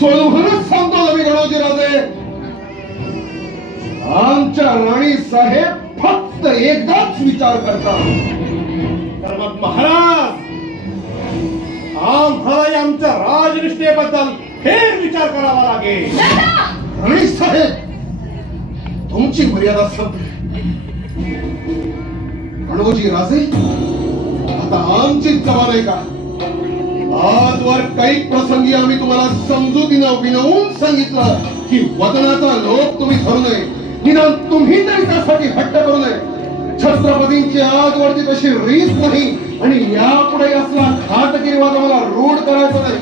सोनूनच सांगतो आम्ही गणोजी राजे, आमच्या राणी साहेब फक्त एकदाच विचार करतात. तर मग महाराज, आम्हाला आमच्या राजनिष्ठेबद्दल फेर विचार करावा लागेल. राणी साहेब, तुमची मर्यादा संपली. गणोजी राजे, आता आमची जबान आहे का? आजवर काही प्रसंगी आम्ही तुम्हाला समजुतीनं विनवून सांगितलं की वतनाचा लोभ तुम्ही धरू नये, निदान तुम्ही तरी त्यासाठी हट्ट करू नये. छत्रपतींची आजवरची तशी रीत नाही आणि यापुढे असला घातगिरीवाद आम्हाला रूढ करायचा नाही.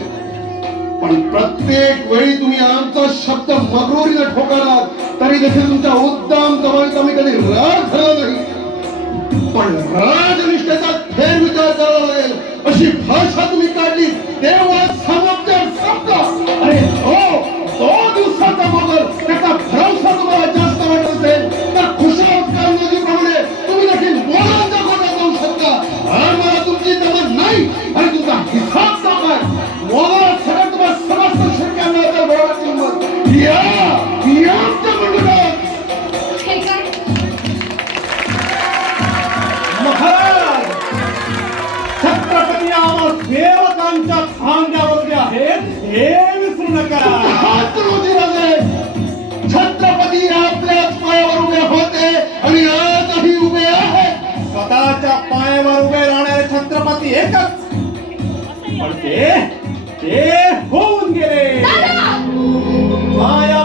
पण प्रत्येक वेळी तुम्ही आमचा शब्द मगरुरीने ठोकरलात तरी देखील तुमच्या उद्दाम जवळ आम्ही कधी राग झाला नाही. पण राजनिष्ठेचा फेर विचार करावा लागेल अशी भाषा तुम्ही काढली तेव्हा समाप्तर संपला. अरे तो दिवसाचा मोगल, त्याचा भरवसा तुम्हाला जास्त वाटत असेल तर खुशाल कामगिरीप्रमाणे तुम्ही देखील मोलाचा गोटा जाऊ शकता. आम्हाला तुमची जबाब नाही आणि तुमचा हिसाब काय मोला सगळं तुम्हाला समस्त शक्यांना तर बोला किंमत या आमच्या मंडळात. महाराज, छत्रपती आम्हा सेवकांच्या खांद्यावर आहेत हे विसरू नका. गणोजी राजे, छत्रपती आपल्याच पायावर उभे होते आणि आजही उभे आहेत. स्वतःच्या पायावर उभे राहणारे छत्रपती एकच, पण ते होऊन गेले. माया